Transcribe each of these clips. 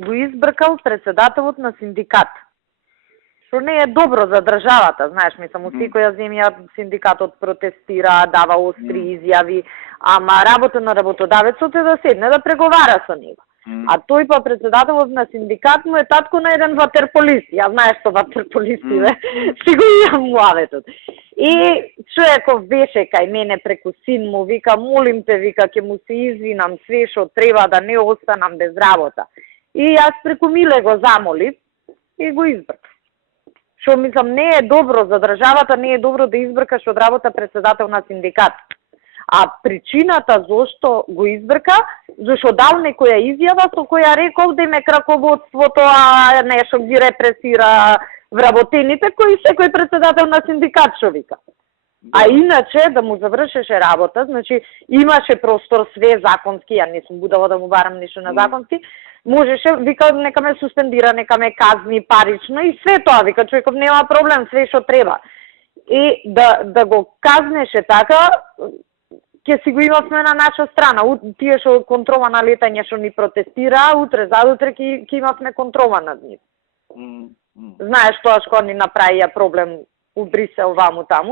го избркал председателот на синдикат. Што не е добро за државата, знаеш, мислам, у секоја земја синдикатот протестира, дава остри изјави, ама работа на работодавецот е да седне да преговара со него. А тој па председателот на синдикат му е татко на еден ватерполист. Ја знаеш што ватерполисти, бе, си го имам муаветот. И човеков беше кај мене преку син му, вика, молим те, вика, ќе му се извинам све што треба да не останам без работа. И јас преку Миле го замолив и го избркав. Што мислам, не е добро за државата, не е добро да избркаш од работа председател на синдикат. А причината зошто го избрка, зашто дал некоја изјава со која рекол да име краководството, а нешто ги репресира вработените, кои секој председател на синдикат што вика. А иначе да му завршеше работа, значи имаше простор све законски, ја не сум будала да му барам ништо на законски, можеше, вика, нека ме суспендира, нека ме казни парично и све тоа, вика, човеков нема проблем, све што треба. И да го казнеше така, ќе си го имавме на наша страна. Тие што контрола на летање што ни протестира, утре задутре ќе имавме контрола над нив. Знаеш тоа што ни направија проблем у Брисел, ваму таму?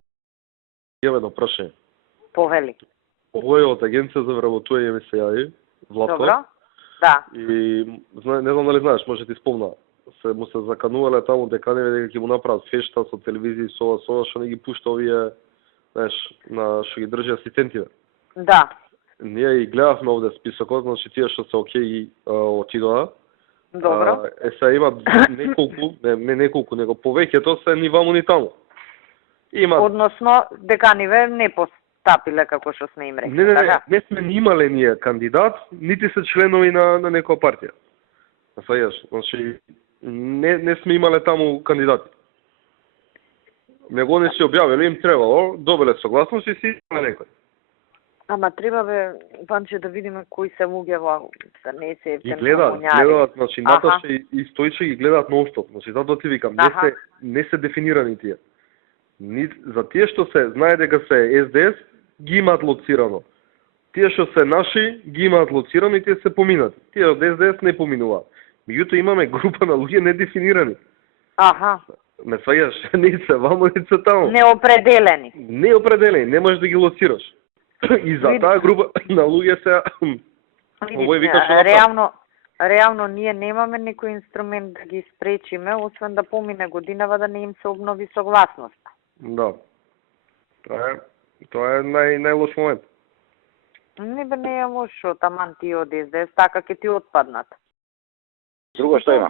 Имам едно прашање. Повели. Овој од Агенција за вработување ми се јави, Влатко. Добро. Да. И не знам дали знаеш, може ти спомна. Му се заканувале таму деканеве дека ќе му направат фешта со телевизија и со што не ги пушта овие, знаеш, на што ги држи асистентиве. Да. Ние и гледавме овде списокот, значи тие што се окей отидоа. Добро. Се имат неколку, не неколку, него повеќето се ни ваму ни таму. Односно, деканиве не постапиле како што сме им рекли. Не сме ни имале ние кандидат, нити се членови на некоја партија. Значи, не сме имале таму кандидати. Него не си објавиле, им требало, добиле согласност и си имале некој. Ама треба бе, Панче, да видиме кои се луѓе да не се ефтен гледаат, значи Наташа и Стојче ги гледаат нонстоп. Значи затоа ти викам, не се дефинирани тие. За тие што се знае дека се СДС, ги имаат лоцирано. Тие што се наши, ги имаат лоцирано и тие се поминати. Тие од СДС не поминуваат. Меѓутоа имаме група на луѓе недефинирани. Не сваѓаш, не се вамо, не се таму. Неопределени. Неопределени, не можеш да ги лоцираш. И за таа група на луѓе се овој вика што реално ние немаме некој инструмент да ги спречиме, освен да помине годинава да не им се обнови согласноста. Да. Тоа е најлош момент. Не е лошо, таман ти од СДС, така ќе ти отпаднат. Друго што има?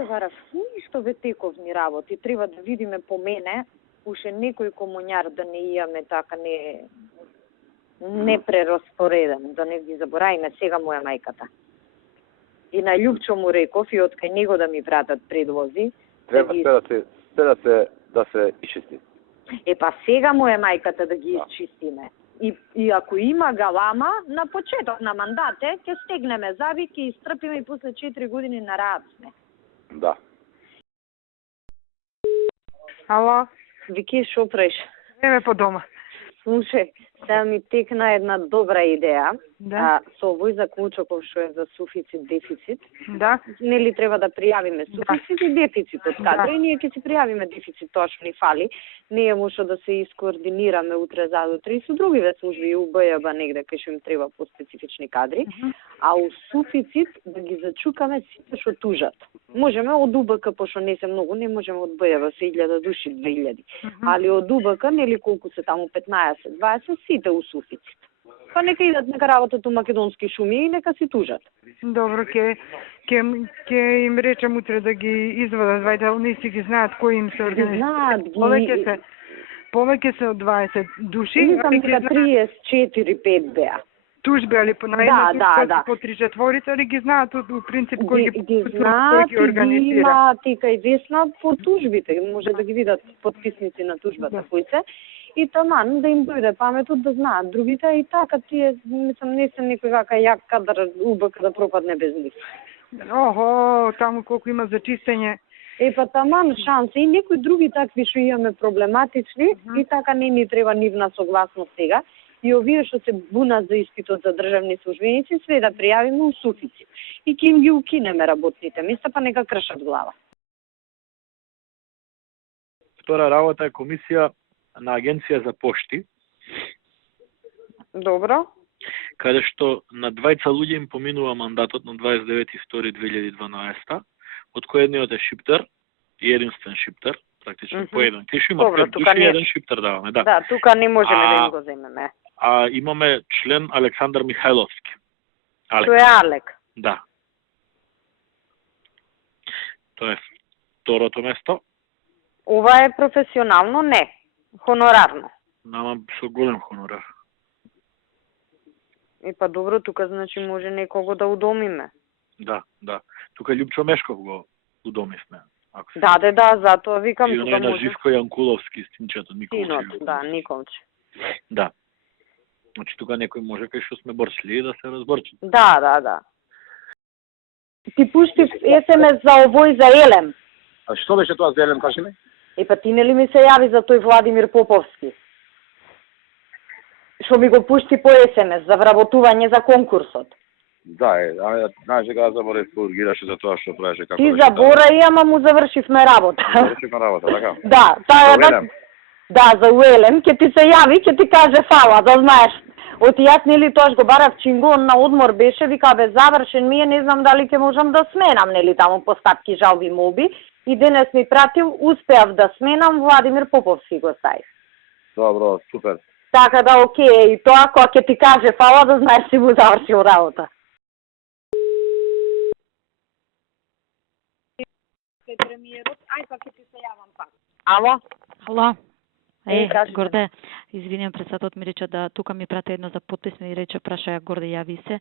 Ништо ве тековни работи, треба да видиме по мене, уште некој комуњар да не имаме така не прераспореден, да не ги заборавиме, сега му е мајката. И на Љупчо му реков и од кај него да ми вратат предлози. Треба да се исчисти. Па сега му е мајката да ги исчистиме. И ако има галама, на почеток на мандате, ќе стегнеме заби, ќе истрпиме и после 4 години на рад сме. Да. Ало? Вики, шо преш? Еме по дома. Слушај, сега ми текна една добра идеја. Со овој заклучоков што е за суфицит, дефицит. Да. Нели треба да пријавиме суфицит и дефицит од кадри, и ние ќе си пријавиме дефицит, тоа што ни фали. Не е мошто да се искоординираме утре задутре и со другиве служби и УБЈБ негде кај што им треба по-специфични кадри, а у суфицит да ги зачукаме сите што тужат. Можеме од УБК, пошто не се многу, не можеме од БЈБ се 1000 души, 2000. Али од УБК, нели колку се таму 15, 20, сите у суфицит. Па нека идат нека работат у македонски шуми и нека си тужат. Добро, ќе им речем утре да ги извадат, вајде, они си ги знаат кои им се организираат. Повеќе се од 20 души. Мислам дека 34-5 беа. Тужби, али по најна по 3-4, али ги знаат у принцип кои ги знаат и ги има тика и весна по тужбите. Може да ги видат подписници на тужбата кои се. И таман да им дојде паметот да знаат другите и така тие, мислам, не се некој вака јак кадар УБК да пропадне без нив. Охо, таму колку има за чистење. Па таман шанси и некои други такви што имаме проблематични и така не ни треба нивна согласност сега. и овие што се бунат за испитот за државни службеници, све да пријавиме у суфицит. И ќе им ги укинеме работните места, па нека кршат глава. Втора работа е комисија на Агенција за пошти, Добро. каде што на двајца луѓе им поминува мандатот на 29.2.2012, од кој едниот е шиптар и единствен шиптар, практично по еден. Кај што има Добро, 5 тука души, не- еден шиптар даваме, да. Да, тука не можеме да им го земеме. А имаме член Александар Михајловски. Тој е Алек. Да. Тоа е второто место. Ова е професионално, не. Хонорарно. Нама со голем хонорар. И па добро, тука значи може некого да удомиме. Да, да. Тука Љупчо Мешков го удомивме. Ако се... Да, затоа викам И тука оној на може. Живко Јанкуловски, синчето Николовски. Синот, да, Николче. Да. Значи тука некој може кај што сме борчли да се разборчи. Да. Ти пушти СМС за овој за Елем. А што беше тоа за Елем, кажи ми? И па ти нели ми се јави за тој Владимир Поповски? Што ми го пушти по СМС за вработување за конкурсот. Да, знаеш дека заборев што ургираше за тоа што правеше како. Ти заборави, ама му завршивме работа. Завршивме работа, така? Да, таа За да. Елем? Да, за Уелем, ќе ти се јави, ќе ти каже фала, да знаеш. Оти јас нели тоаш го барав чингон на одмор беше, вика бе завршен ми е, не знам дали ќе можам да сменам нели таму постапки жалби молби и денес ми пратил, успеав да сменам, Владимир Поповски го стави. Добро, супер. Така да окей, и тоа кога ќе ти каже фала да знаеш си му завршил работа. Премиерот, ај па ќе ти се јавам пак. Ало? Ало. Кажете. Горде, извинувам, председателот ми рече да тука ми прати едно за подпис, ми рече праша Горде јави се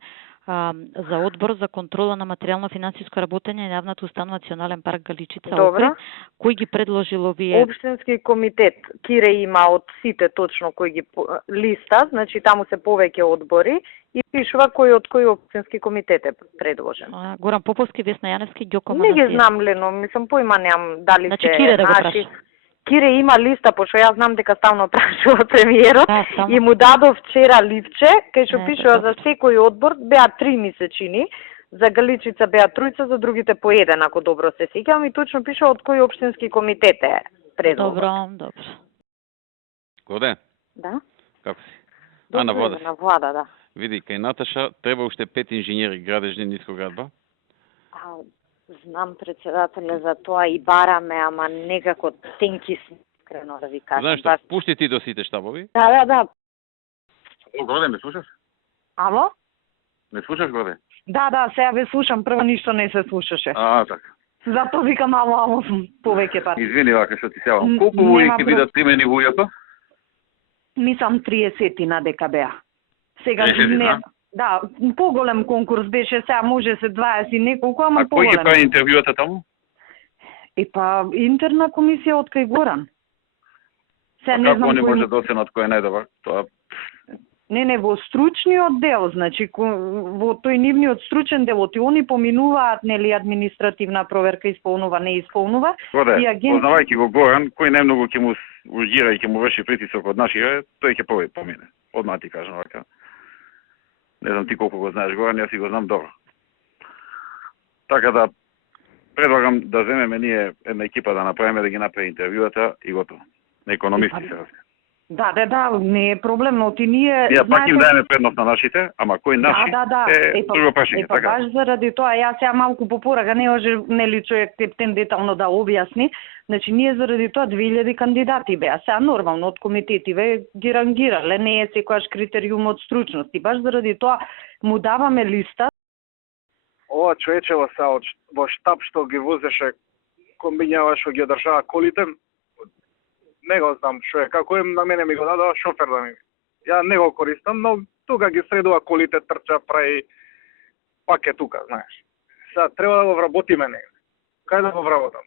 за одбор за контрола на материјално-финансиско работење на јавната установа Национален парк Галичица. Добро. Кој ги предложил овие? Општински комитет Кире има од сите точно кои ги листа, значи таму се повеќе одбори и пишува кој од кој општински комитет е предложен. Горан Поповски, Весна Јаневски, Ѓоко Не ги Манасиев. знам Лено, мислам поима немам дали Значи, се Кире да го наши. праша. Кире има листа, пошто јас знам дека ставно прашува премиерот Да, само. и му дадов вчера ливче, кај што Не, пишува така. за секој одбор, беа 3 ми се чини, за Галичица беа 3, за другите по 1, ако добро се сеќавам, и точно пишува од кој општински комитет е предлогот. Добро. Годе, Да? како си? Добро, На вода. на влада, да. Види, кај Наташа треба уште 5 инженери градежни нискоградба. А, знам председателе за тоа и бараме, ама некако тенки сме, искрено да ви кажам. Знаеш што, пушти ти до сите штабови. Да. Годе, ме слушаш? Ало? Ме слушаш, Годе? Да, сега ве слушам, прво ништо не се слушаше. Така. Затоа викам ало повеќе пат. Извини, вака што ти сеавам. М, Колку нема луѓе ќе проблем. бидат примени во УЈП? Мислам 30 на ДКБ. Сега 30, не. да? Да, поголем конкурс беше, сега може се 20 и неколку, ама А кој ги поголем. прави интервјуата таму? И па интерна комисија од кај Горан. Сега А не како знам они кој... може да оценат кој е најдобар? Тоа Не, во стручниот дел, значи во тој нивниот стручен дел, оти они поминуваат нели административна проверка исполнува, не исполнува. Годе, И аген- познавајќи го Горан, кој најмногу ќе му ургира и ќе му врши притисок од нашите, тој ќе помине. Одмah ти кажам вака. Не знам ти колку го знаеш Горан, јас си го знам добро. Така да предлагам да земеме ние една екипа да направиме да ги направи интервјуата и готово. На економисти се разбира. Да, не е проблем, но ти ние... Ние пак им знаете- даеме предност на нашите, ама кој наши Да. е друго прашање, па така? баш заради тоа, јас сега малку по порага, не може нели човек тептен детално да објасни. Значи ние заради тоа 2000 кандидати беа. Сега нормално од комитетиве ги рангирале, не е секојаш критериумот стручност. И баш заради тоа му даваме листа. Ова човечево са во штаб што ги возеше комбињава што ги одржава колите, не го знам што е, како им на мене ми го дадоа шофер да ми. Ја не го користам, но тука ги средува колите, трча, прави, пак е тука, знаеш. Сега треба да го вработиме него. Кај да го вработам?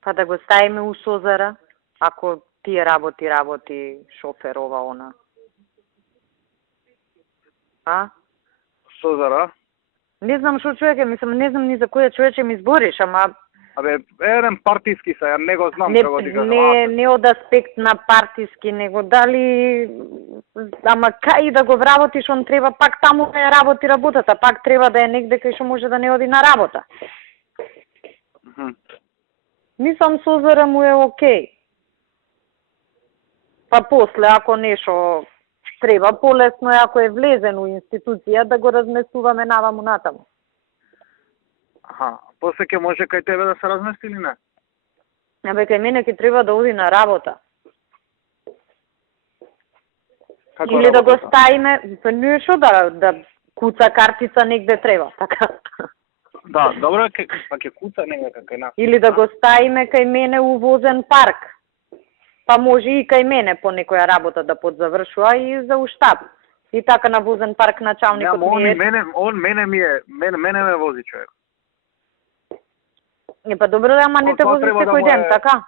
Па да го ставиме у Созара, ако тие работи шофер ова она. А? Созара? Не знам што човек е, мислам, не знам ни за кој човече ми збориш, ама Абе, еден партиски са, ја не го знам Не, како ти кажам. не од аспект на партиски, него дали, ама кај да го вработиш, он треба пак таму да ја работи работата, пак треба да е негде кај што може да не оди на работа. Мислам, Созара му е окей. Па после, ако нешто треба, полесно е ако е влезен у институција да го разместуваме наваму натаму. Аха, после ќе може кај тебе да се размести или не? Абе, кај мене ќе треба да оди на работа. Како Или да го работата? ставиме, па не шо да куца картица негде треба, така. Да, добро, па ќе куца некака кај нас. Или да го ставиме кај мене у возен парк. Па може и кај мене по некоја работа да подзавршува и за уштаб. И така на возен парк началникот ми е... мене ме вози човек. Не, па добро, ама не те Тоа вози треба да секој му ден, е- така?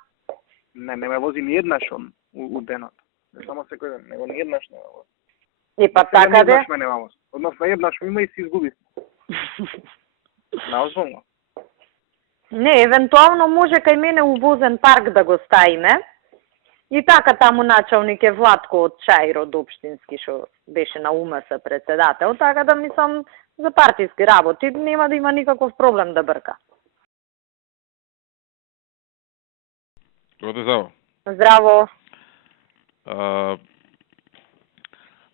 Не ме вози ни еднаш он у денот. Не само секој ден, него ни еднаш не ме вози. И па така де. Еднаш ме нема вози. Односно еднаш ме има и си изгуби. Наозбилно. Не, евентуално може кај мене у возен парк да го ставиме. И така таму началник е Владко од Чаирод општински, што беше на УМС председател, така да мислам за партиски работи нема да има никаков проблем да брка. Добро здраво. Здраво.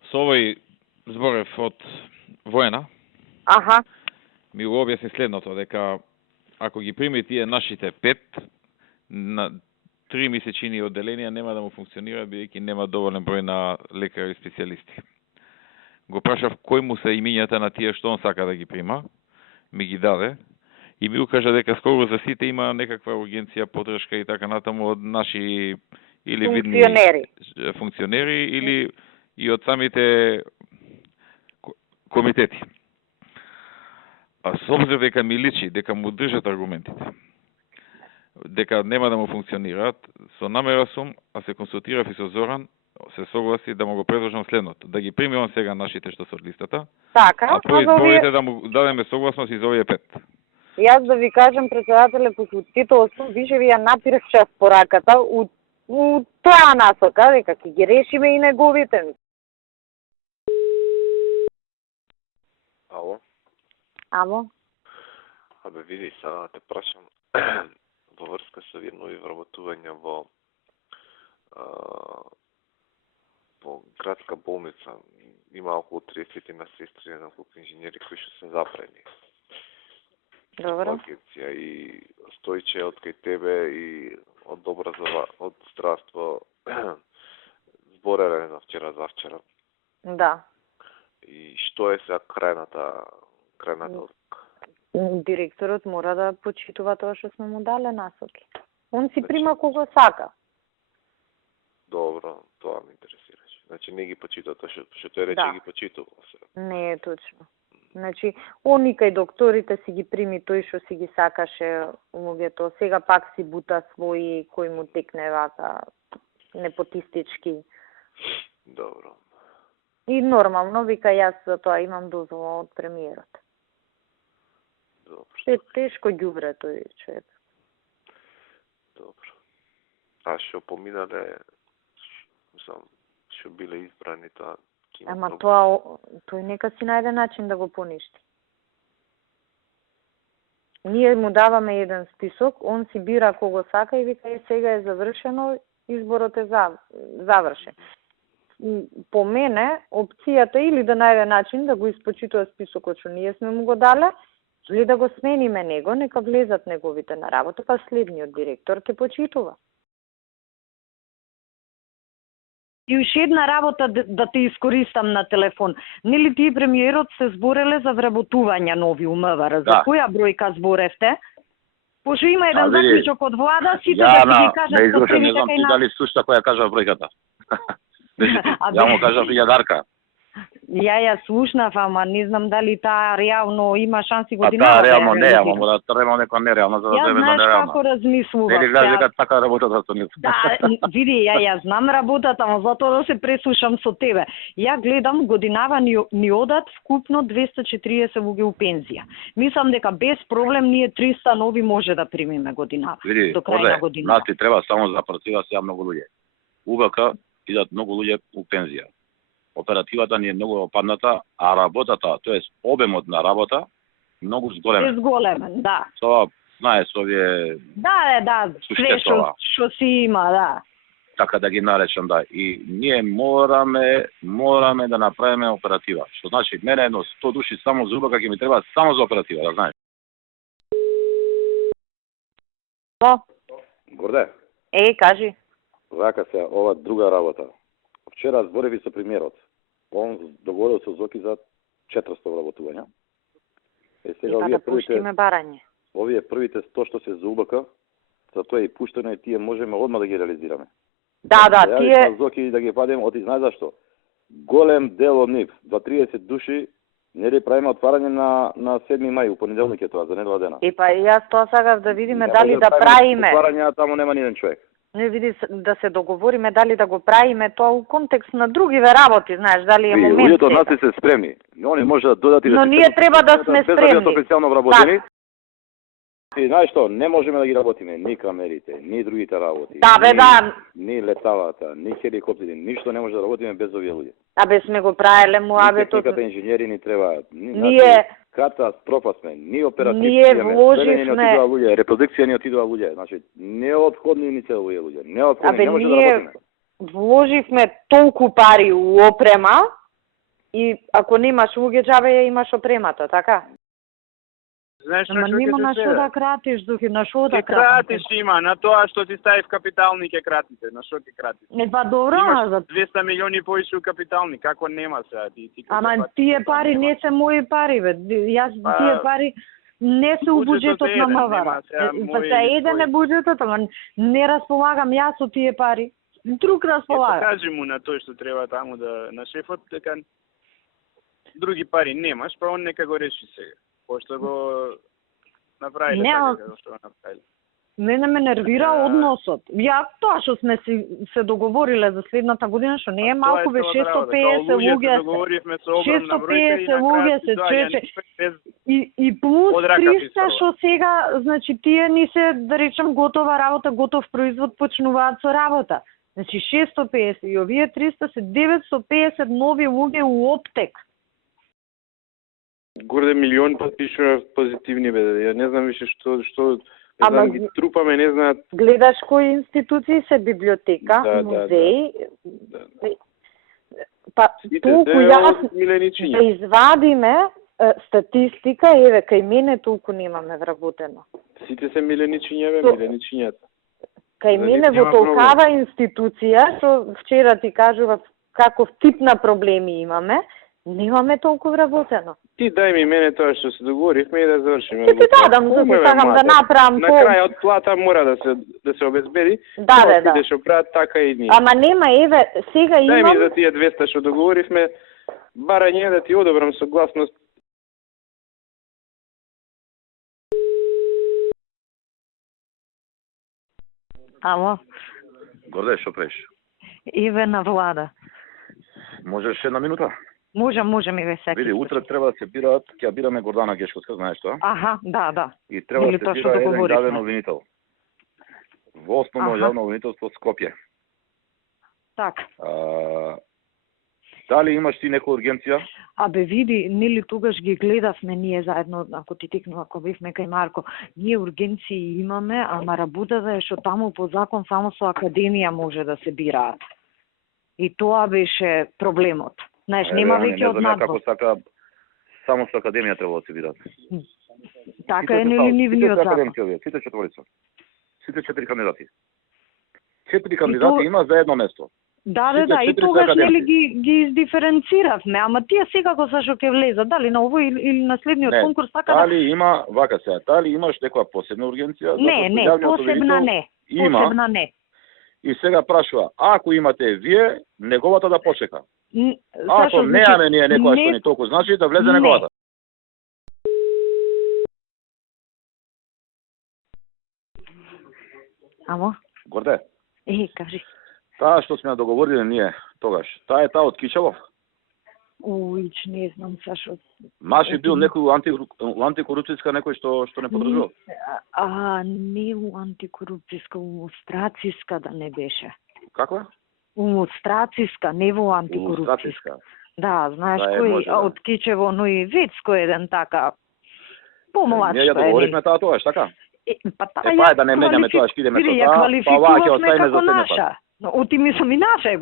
Со овој зборев од воена, Аха. ми го објасни следното, дека ако ги прими тие нашите 5, на 3 месечини одделенија нема да му функционира, бидејќи нема доволен број на лекари и специјалисти. Го прашав кој му се имињата на тие што он сака да ги прима, ми ги даде, и ми укажа дека скоро за сите има некаква ургенција, поддршка и така натаму од наши или видни функционери или и од самите комитети. А с обзир дека ми личи, дека му држат аргументите, дека нема да му функционираат, со намера сум, а се консултирав и со Зоран, се согласи да му го предложам следното. Да ги прими он сега нашите што се од листата, Така, а по изборите да му дадеме согласност и за овие 5. Јас да ви кажам, председателе, после тито 8, више ви ја напирчав пораката у тоа насока, дека ќе ги решиме и неговите. Ало? Амо? Абе, види, сега да те прашам во врска со нови вработувања во градска болница. Има околу 30 на сестри и неколку инженери кои што се запрени. Добро. Агенција и Стојче од кај тебе и од Добра од здравство збореле, не знам, завчера. Да. И што е сега крајната Директорот мора да почитува тоа што сме му дале насоки. Он си прима кого сака. Добро, тоа ме интересираше. Значи не ги почитува тоа што тој рече, Да. ги почитува сега. Не е точно. Значи, они кај докторите си ги прими тој што си ги сакаше луѓето. Сега пак си бута своји кои му текне вака непотистички. Добро. И нормално, вика, јас за тоа имам дозвола од премиерот. Добро. Тешко ѓубре тој човек. Добро. А што поминале, мислам, што биле избрани тоа? Ама тој нека си најде начин да го поништи. Ние му даваме еден список, он си бира кого сака и вика, сега е завршено, изборот е завршен. По мене, опцијата или да најде начин да го испочитува списокот што ние сме му го дале, или да го смениме него, нека влезат неговите на работа, па следниот директор ќе почитува. И уште една работа да те искористам на телефон. Нели ти и премиерот се збореле за вработувања нови у МВР? За која бројка зборевте? Пошто има еден заклучок од влада, сите да ти ги кажат не знам ти дали слушта која кажа бројката. Ја му кажа 1000. Ја слушнав, ама не знам дали таа реално има шанси А годинава. таа реално не, ама мора да требаме нека нереално за да Ја земе на знаеш нереално. како размислував. Не гледаш Ја- дека така работата со нив. Да, види, ја знам работата, ама затоа да се преслушам со тебе. Ја гледам годинава ни одат вкупно 240 луѓе у пензија. Мислам дека без проблем ние 300 нови може да примиме годинава. Види, до крај оде, на годината. нас ти треба само за оператива сега многу луѓе. УБК идат многу луѓе у пензија. Оперативата ни е многу опадната, а работата, тоест обемот на работа, многу зголемен. Е зголемен, да. Тоа, знаеш, овие, Да, све Суштетова. што си има, да. така да ги наречам, да. И ние мораме да направиме оператива. Што значи, мене едно 100 души само за УБК ќе ми треба само за оператива, да знаеш. Горде, Кажи. вака се ова друга работа. Вчера збореви со премиерот. Он договорил со Зоки за 400 вработувања. Сега Да пуштиме барање. овие првите 100 што се за УБК, за тоа и пуштено и тие можеме одма да ги реализираме. Да, тие... Зоки да ги падем, оти знаеш зашто? Голем дел од нив, 230 души, не ли правиме отварање на 7 мај, у понеделник е тоа, за недела дена. Па јас тоа сакав да видиме Не дали може да правиме. Отварања, таму нема ни еден човек. Не види да се договориме дали да го правиме тоа у контекст на другиве работи, знаеш, дали е момент. Луѓето од нас се спремни. Они може да додат и да Но се ние треба да сме без да спремни. бидат официјално вработени. И знаеш што, не можеме да ги работиме ни камерите, ни другите работи. Да, бе, да. Ни леталата, ни хеликоптери, ништо не може да работиме без овие луѓе. Абе сме го правеле муабето. Техниката инженери ни требаат. Ние катастрофа сме, ни оперативни ние имаме. вложивме- Ни отидува луѓе, репродукција ни отидува луѓе. Значи, неотходни ни се овие луѓе. Неотходни, Абе, не може да ние работиме. вложивме толку пари у опрема и ако немаш луѓе џабе ја имаш опремата, така? Знаеш Ама што нема ќе на се што сведе? да кратиш, Зухи, на што да Ќе кратиш? кратиш има, на тоа што ти стави в капитални ќе кратите, на што ќе кратиш? Па добро, ама Имаш за 200 милиони поише у капитални, како нема сега ти Ама тие пари не се мои пари, бе. Јас Па, тие пари не се у буџетот буџетот е на еден, МВР. нема сега Па мои се или еден е твои. буџетот, ама не располагам јас со тие пари. Друг располага. Кажи му на тој што треба таму да на шефот дека други пари немаш, па он нека го реши сега. Пошто го направи Не, така а- како што го направи. Мене ме нервира односот. Ја тоа што сме се договориле за следната година, што не е малку, бе 650 луѓе, 650 луѓе се чече. И плюс Од рака 300 писала. што сега, значи тие ни се, да речем, готова работа, готов производ почнуваат со работа. Значи 650 и овие 300 се 950 нови луѓе у оптек. Горде милион подпишува позитивни бе. Ја не знам више што Ама знам, ги трупаме, не знаат. Гледаш кои институции се библиотека, Да, музеи. да. Па Сите толку се јас од миленичиња. да извадиме статистика, еве кај мене толку немаме вработено. Сите се миленичиња бе, То- миленичињата. Кај За мене нив во нема толкава институција, што вчера ти кажував каков тип на проблеми имаме, немаме толку вработено. Ти дај ми мене тоа што се договоривме и да завршиме. Ќе ти дадам, за Умеве, сакам да младе. направам На по... крајот плата мора да се обезбеди. Да, да. Идеш оправат така и ние. Ама нема, еве, сега Дај имам... ми за тие 200 што договоривме, барање да ти одобрам согласност. Ало, Горде, што правиш? еве на влада. Можеш една минута? Можем и ве секи. Види, утре треба да се бираат, ќе ја бираме Гордана Гешковска, знаеш тоа? Аха, да. И треба Или да тоа се што бира еден договоривме. јавен обвинител. Во основно Аха. јавно обвинителство Скопје. Така. Дали имаш ти некоја ургенција? Абе види, нели тогаш ги гледавме ние заедно, ако ти текнува, ако бевме кај Марко, ние ургенции имаме, ама работата е што таму по закон само со академија може да се бираат. И тоа беше проблемот. Знаеш, нема веќе од надвор. Како сака, само со академија треба да се бираат. Така е нели нивниот закон. Сите четворица. Сите 4 кандидати. 4 кандидати има за едно место. Да, Сите и 4 тогаш се нели академци. ги издиференциравме, ама тие секако са што ќе влезат, дали на овој или на следниот Не, конкурс, така да... дали има, вака сега, дали имаш некоја посебна ургенција? Не, посебна не. Има. Посебна не. И сега прашува, ако имате вие, неговата да почека. Ако немаме ние некоја што ни толку значи, да влезе неговата. Амо? Горде, Кажи. таа што сме ја договориле ние тогаш, таа е таа од Кичево? Уич, не знам, Сашо. Маши бил некој антикорупцијска некој што не подржува? Не у антикорупцијска, у страциска да не беше. Каква? У страциска, не во антикорупцијска. Да, знаеш Да, кој може, да. од Кичево, но и Вецко еден така помладшка. Ние ја договоривме таа тогаш, така? Па таа Па е да не менјаме тоа, што идеме со ја таа, па ваќе квалификувавме оставиме како за следен наша. пат. Но оти мислам и наша е,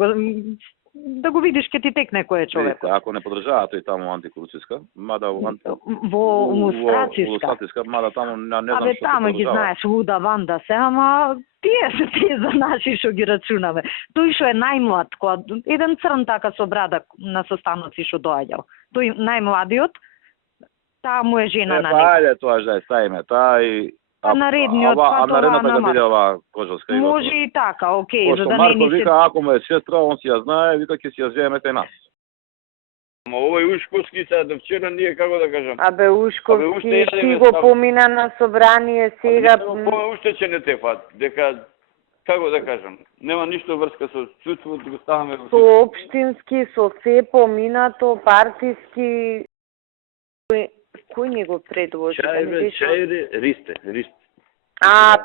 да го видиш ке ти текне кој е човек. Видите, ако не подржава тој таму антикорупцијска, мада Во лустратиска, мада таму не знам Абе, што таму се ги подржава. знаеш, луда ванда се, ама тие за наши што ги рачунаме. Тој што е најмлад, еден црн така со брада на состаноци што доаѓал. Тој најмладиот, таа му е жена на Па него. ајде тоа да е ставиме, таа и наредниот, а тоа наредната да намар. биде оваа Кожовска. Може и така, окей, за Пошто да не Марко ни се... вика, ако му е сестра, он си ја знае, вика ќе си ја земеме кај нас. Ама овој Ушковски сега до вчера ние како да кажам. Абе Ушковски уште ти јадеме го ставо. помина на собрание сега. Уште ќе не тефат, дека како да кажам, нема ништо врска со судството, го ставаме во Со општински, со се поминато, партиски. Кој ни го предложи? Ристе.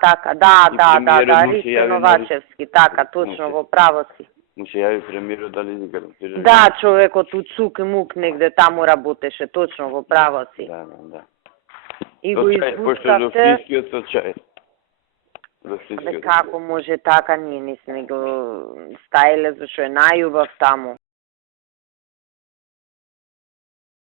Така, да, премиерот му се Ристе јави Новачевски, така, точно, во право си. Му се јави премиерот дали ни гарантира. Да, човекот у Цук и Мук негде таму работеше, точно, во право си. Да. И го Пошто избускавте. Ловтискиот со чај. Како може така, ние не сме го стаиле, зашто е најубав таму.